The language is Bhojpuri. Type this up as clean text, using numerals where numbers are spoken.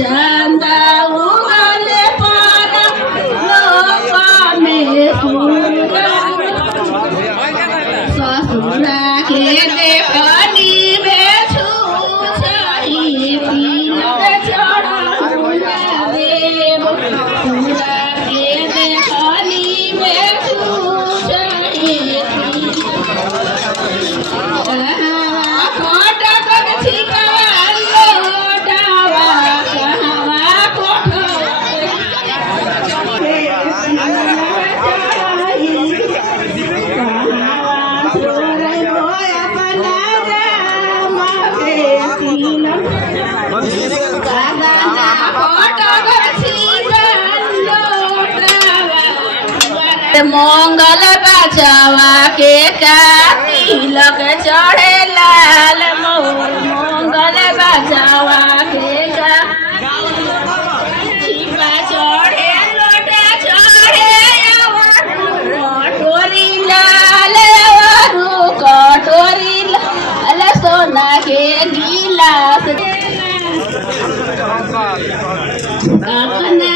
चंदा उगले पर लोका में ससुरा के देखनी बेछु छही तीनक चढ़ा देव ससुरा के देखनी बेछु छही मंगल बचावा के तिलक चढ़े लाल मंगल बचावा के छिपा चढ़े लोटा चढ़े कटोरी लाल कटोरी लाल सोना के गिलास अपने